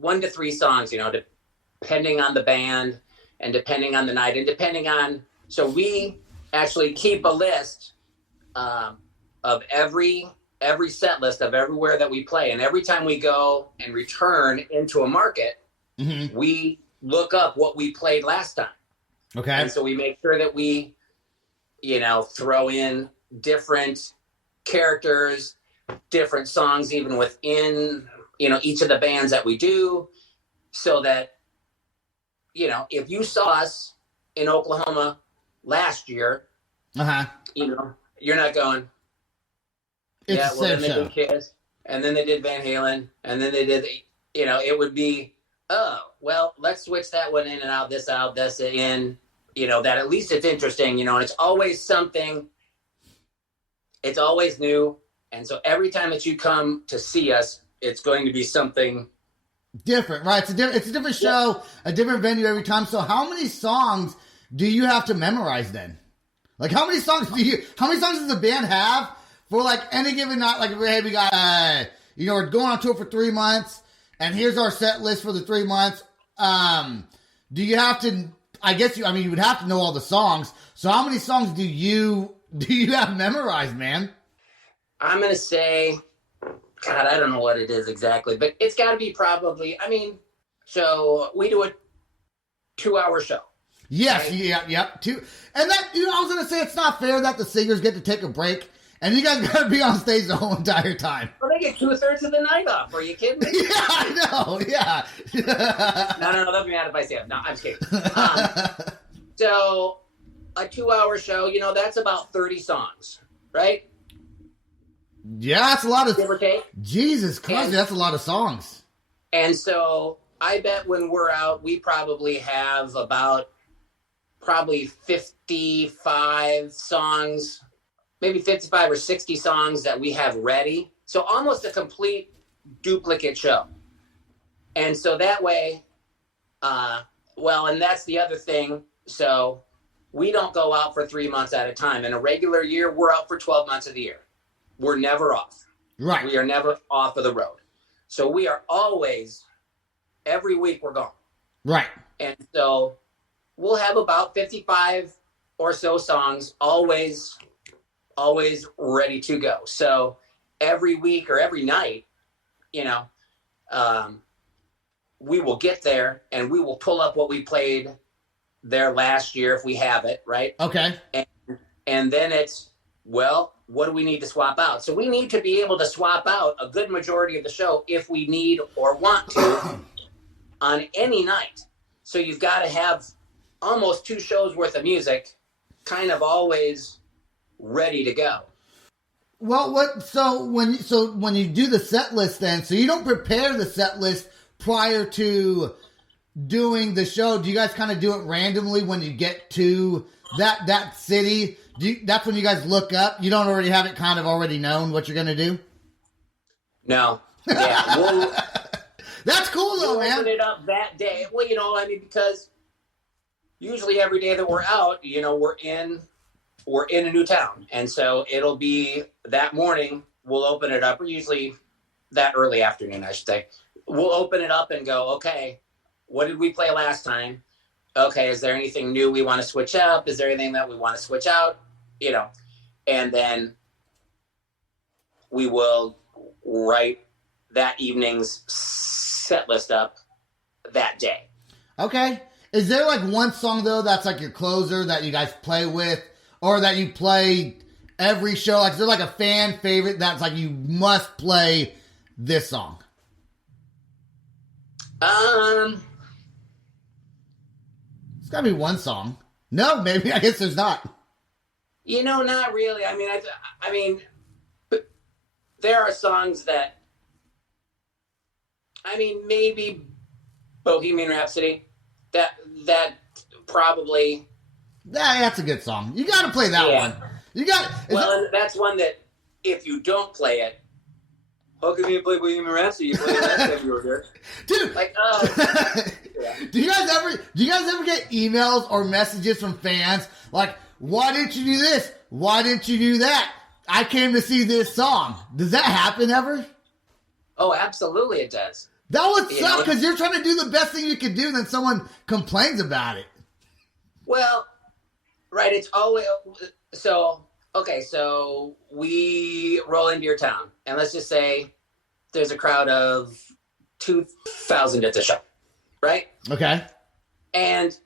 1 to 3 songs, depending on the band and depending on the night and depending on, so we actually keep a list of every set list of everywhere that we play. And every time we go and return into a market, we look up what we played last time. Okay. And so we make sure that we, throw in different characters, different songs, even within, each of the bands that we do, so that, if you saw us in Oklahoma last year, you're not going, it's well, then they did Kiss, and then they did Van Halen, and then they did, it would be, oh, well, let's switch that one in and out, this in, that at least it's interesting, and it's always something, it's always new. And so every time that you come to see us, it's going to be something different, right? It's a different show, a different venue every time. So how many songs do you have to memorize then? Like how many songs does the band have for like any given night? Like, hey, we got, we're going on tour for 3 months and here's our set list for the 3 months. Do you have to, you would have to know all the songs. So how many songs do you have memorized, man? I'm going to say, God, I don't know what it is exactly, but it's got to be probably, so we do a 2-hour show. Yes, right? yep. And that, I was going to say, it's not fair that the singers get to take a break and you guys got to be on stage the whole entire time. Well, they get 2/3 of the night off. Are you kidding me? Yeah, I know, yeah. No, they'll be mad if I say it. No, I'm just kidding. So a 2-hour show, that's about 30 songs, right? Yeah, that's a lot of... Give or take. Jesus Christ, that's a lot of songs. And so I bet when we're out, we probably have about 55 songs, maybe 55 or 60 songs that we have ready. So almost a complete duplicate show. And so that way, and that's the other thing. So we don't go out for 3 months at a time. In a regular year, we're out for 12 months of the year. We're never off. Right. We are never off of the road. So we are always, every week we're gone. Right. And so we'll have about 55 or so songs always ready to go. So every week or every night, we will get there and we will pull up what we played there last year if we have it, right? Okay. And then it's, well, what do we need to swap out? So we need to be able to swap out a good majority of the show if we need or want to on any night. So you've got to have almost 2 shows worth of music kind of always ready to go. Well, when you do the set list then, so you don't prepare the set list prior to doing the show. Do you guys kind of do it randomly when you get to that city? That's when you guys look up? You don't already have it kind of already known what you're going to do? No. Yeah. That's cool though, we'll man. Open it up that day. Well, because usually every day that we're out, we're in a new town. And so it'll be that morning, we'll open it up, or usually that early afternoon, I should say. We'll open it up and go, okay, what did we play last time? Okay, is there anything new we want to switch up? Is there anything that we want to switch out? And then we will write that evening's set list up that day. Okay. Is there like one song though that's like your closer that you guys play with, or that you play every show? Like, is there like a fan favorite that's like you must play this song? It's gotta be one song. No, maybe. I guess there's not. Not really. I mean, there are songs that, maybe Bohemian Rhapsody. That probably. That's a good song. You got to play that one. You got. That's one that if you don't play it, how come you play Bohemian Rhapsody? You play it last time you were here, dude. Like, yeah. Do you guys ever get emails or messages from fans like, "Why didn't you do this? Why didn't you do that? I came to see this song." Does that happen ever? Oh, absolutely, it does. That would suck because you're trying to do the best thing you can do, and then someone complains about it. Well, right. It's always so. Okay, so we roll into your town, and let's just say there's a crowd of 2,000 at the show, right? Okay. And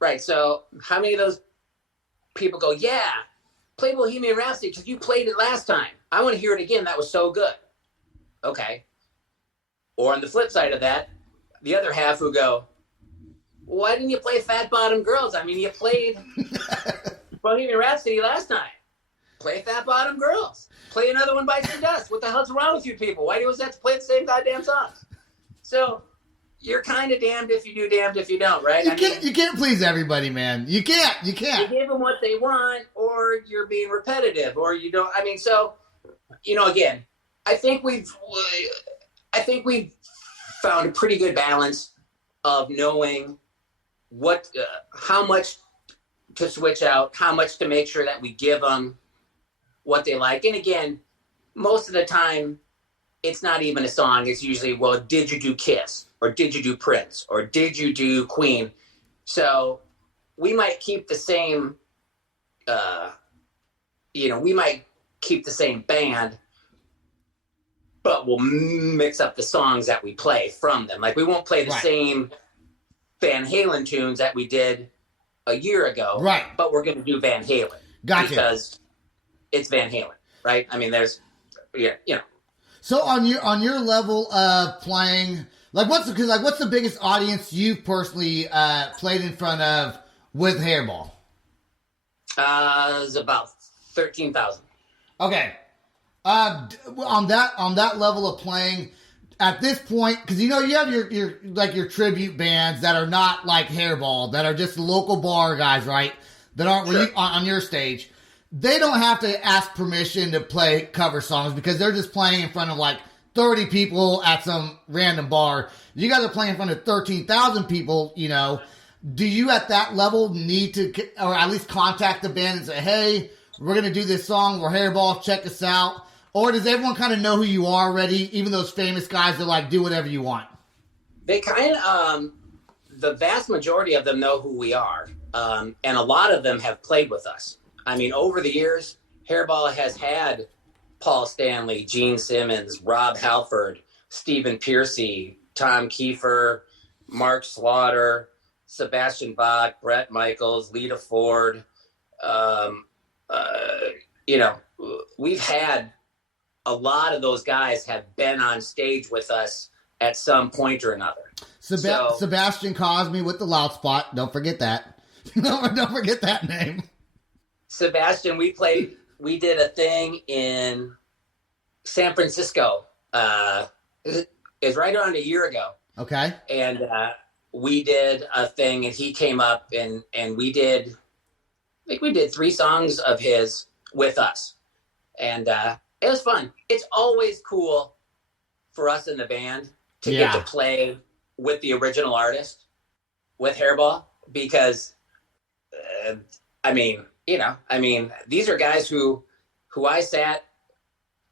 right, so how many of those people go, yeah, play Bohemian Rhapsody because you played it last time. I want to hear it again. That was so good. Okay. Or on the flip side of that, the other half who go, why didn't you play Fat Bottom Girls? I mean, you played Bohemian Rhapsody last time. Play Fat Bottom Girls. Play Another One Bites the Dust. What the hell's wrong with you people? Why do you always have to play the same goddamn songs? So you're kind of damned if you do, damned if you don't, right? You can't please everybody, man. You can't. You give them what they want, or you're being repetitive, or you don't. I mean, so, again, I think we've found a pretty good balance of knowing how much to switch out, how much to make sure that we give them what they like. And again, most of the time, it's not even a song. It's usually, well, did you do Kiss? Or did you do Prince? Or did you do Queen? So we might keep the same, we might keep the same band, but we'll mix up the songs that we play from them. Like we won't play the same Van Halen tunes that we did a year ago. Right. But we're going to do Van Halen. Gotcha. Because it's Van Halen, right? I mean, So on your level of playing, what's the biggest audience you've personally played in front of with Hairball? It's about 13,000. Okay. On that level of playing at this point, because you have your tribute bands that are not like Hairball, that are just local bar guys, right? That aren't really on your stage. They don't have to ask permission to play cover songs because they're just playing in front of 30 people at some random bar. You guys are playing in front of 13,000 people, Do you at that level need to, or at least contact the band and say, hey, we're going to do this song, we're Hairball, check us out? Or does everyone kind of know who you are already, even those famous guys that do whatever you want? They kind of, the vast majority of them know who we are. And a lot of them have played with us. I mean, over the years, Hairball has had Paul Stanley, Gene Simmons, Rob Halford, Stephen Piercy, Tom Kiefer, Mark Slaughter, Sebastian Bach, Brett Michaels, Lita Ford. We've had a lot of those guys have been on stage with us at some point or another. Sebastian Cosme with the Loud Spot. Don't forget that. Don't forget that name. Sebastian, we did a thing in San Francisco. It was right around a year ago. Okay. And we did a thing, and he came up, and we did 3 songs of his with us. And it was fun. It's always cool for us in the band to get to play with the original artist, with Hairball, because, these are guys who I sat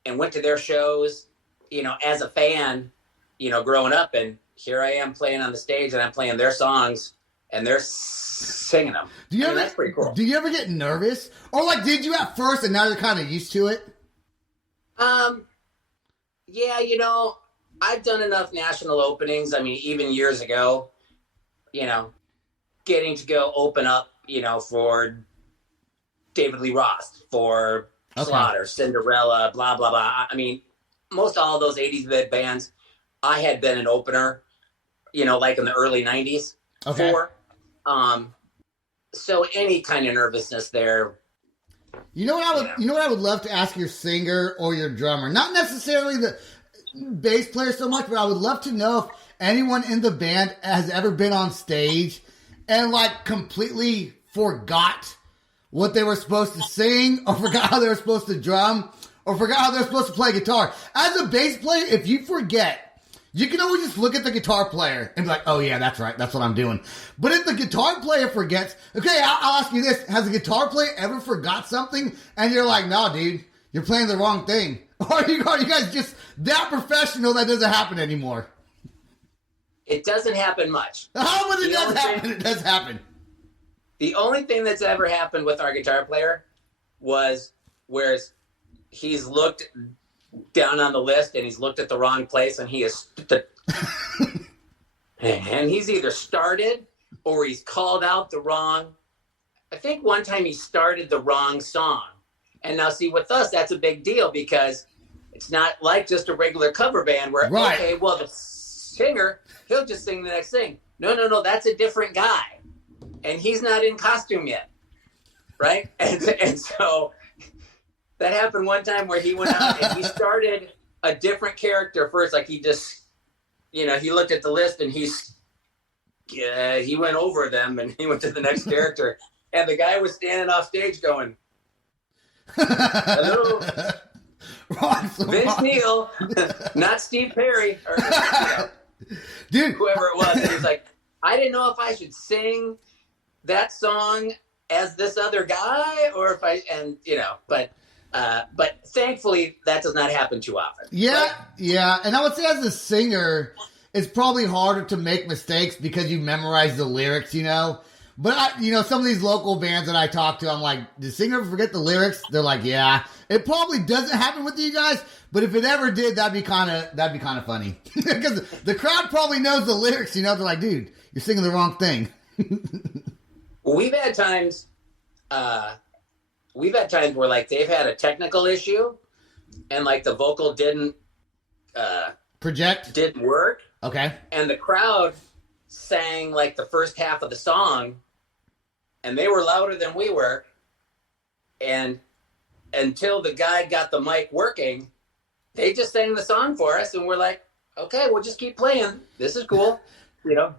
and went to their shows, as a fan, growing up, and here I am playing on the stage and I'm playing their songs and they're singing them. That's pretty cool. Do you ever get nervous? Or did you at first and now you're kind of used to it? Yeah, I've done enough national openings. I mean, even years ago, getting to go open up, for David Lee Roth, for Slaughter, Cinderella, blah, blah, blah. I mean, most all of those 80s bands, I had been an opener, in the early 90s for. So any kind of nervousness there. You know what I would love to ask your singer or your drummer? Not necessarily the bass player so much, but I would love to know if anyone in the band has ever been on stage and completely forgot what they were supposed to sing, or forgot how they were supposed to drum, or forgot how they were supposed to play guitar. As a bass player, if you forget, you can always just look at the guitar player and be like, oh yeah, that's right, that's what I'm doing. But if the guitar player forgets, okay, I'll ask you this, has a guitar player ever forgot something and you're like, no dude, you're playing the wrong thing? Or are you guys just that professional that doesn't happen anymore? It doesn't happen much. Oh, but it does happen. It does happen. The only thing that's ever happened with our guitar player was where he's looked down on the list and he's looked at the wrong place, and he is and he's either started or he's called out the wrong. I think one time he started the wrong song. And now see, with us, that's a big deal because it's not like just a regular cover band where, okay, well, the singer, he'll just sing the next thing. No, that's a different guy. And he's not in costume yet, right? And so that happened one time where he went out and he started a different character first. Like he just, he looked at the list and he went over them and he went to the next character. And the guy was standing off stage going, hello, Vince Neil, not Steve Perry, or dude, whoever it was. And he was like, I didn't know if I should sing that song as this other guy, or if but thankfully that does not happen too often. Yeah, and I would say as a singer, it's probably harder to make mistakes because you memorize the lyrics, But some of these local bands that I talk to, I'm like, did the singer forget the lyrics? They're like, yeah. It probably doesn't happen with you guys, but if it ever did, that'd be kind of funny because the crowd probably knows the lyrics. They're like, dude, you're singing the wrong thing. We've had times where like they've had a technical issue, and like the vocal didn't work. Okay, and the crowd sang like the first half of the song. And they were louder than we were. And until the guy got the mic working, they just sang the song for us. And we're like, okay, we'll just keep playing. This is cool.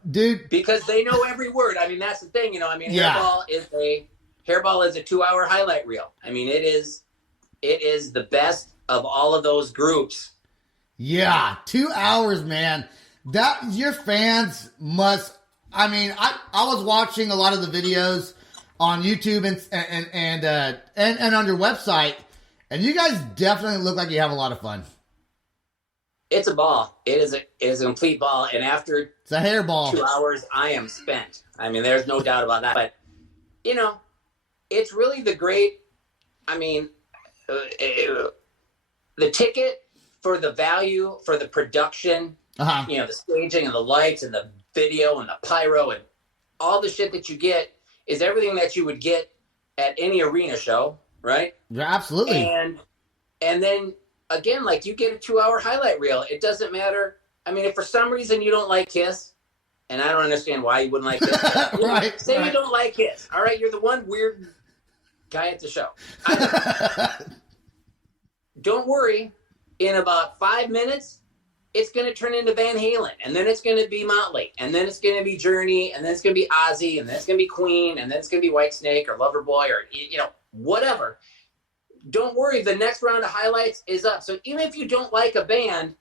Dude. Because they know every word. I mean, that's the thing, Hairball is a 2-hour highlight reel. I mean, it is the best of all of those groups. Yeah, 2 hours, man. That your fans must. I mean, I was watching a lot of the videos on YouTube and on your website, and you guys definitely look like you have a lot of fun. It's a ball. It is a complete ball, and after it's a hairball. 2 hours, I am spent. I mean, there's no doubt about that. But it's really the great. I mean, the ticket for the value for the production. The staging and the lights and the video and the pyro and all the shit that you get is everything that you would get at any arena show, right? Yeah, absolutely. And then again, like you get a 2-hour highlight reel. It doesn't matter. I mean, if for some reason you don't like Kiss, and I don't understand why you wouldn't like Kiss. Say you don't like Kiss. All right, you're the one weird guy at the show. Don't worry. In about 5 minutes, it's going to turn into Van Halen, and then it's going to be Motley, and then it's going to be Journey, and then it's going to be Ozzy, and then it's going to be Queen, and then it's going to be Whitesnake or Loverboy or, whatever. Don't worry. The next round of highlights is up. So even if you don't like a band,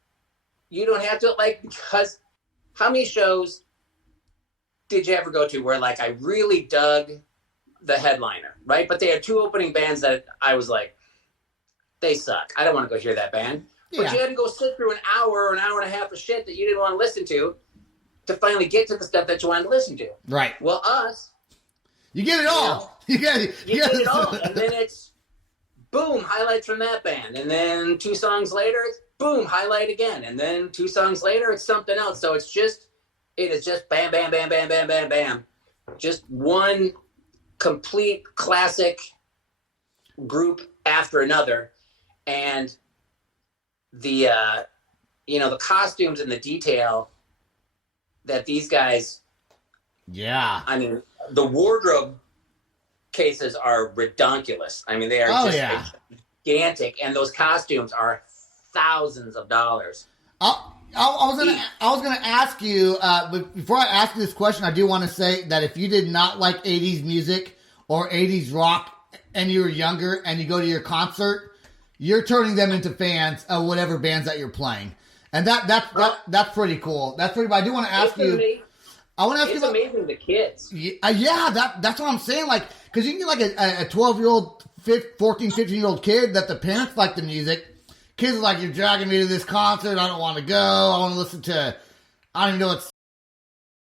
you don't have to because how many shows did you ever go to where like I really dug the headliner, right? But they had 2 opening bands that I was like, they suck. I don't want to go hear that band. Yeah. But you had to go sit through an hour or an hour and a half of shit that you didn't want to listen to finally get to the stuff that you wanted to listen to. Right. Well, us. You get it all. You get it all. And then it's, boom, highlights from that band. And then 2 songs later, it's, boom, highlight again. And then 2 songs later, it's something else. So it is just bam, bam, bam, bam, bam, bam, bam. Just one complete classic group after another. And the costumes and the detail that these guys, I mean, the wardrobe cases are redonkulous. I mean, they are gigantic, and those costumes are thousands of dollars. I was gonna ask you, but before I ask you this question, I do want to say that if you did not like 80s music or 80s rock and you were younger and you go to your concert, you're turning them into fans of whatever bands that you're playing. And that's pretty cool. That's pretty. But I do want to ask you. I want to ask you about. It's amazing the kids. That's what I'm saying. Like, because you can get like a 12-year-old, 14, 15-year-old kid that the parents like the music. Kids are like, you're dragging me to this concert. I don't want to go. I want to listen to. I don't even know what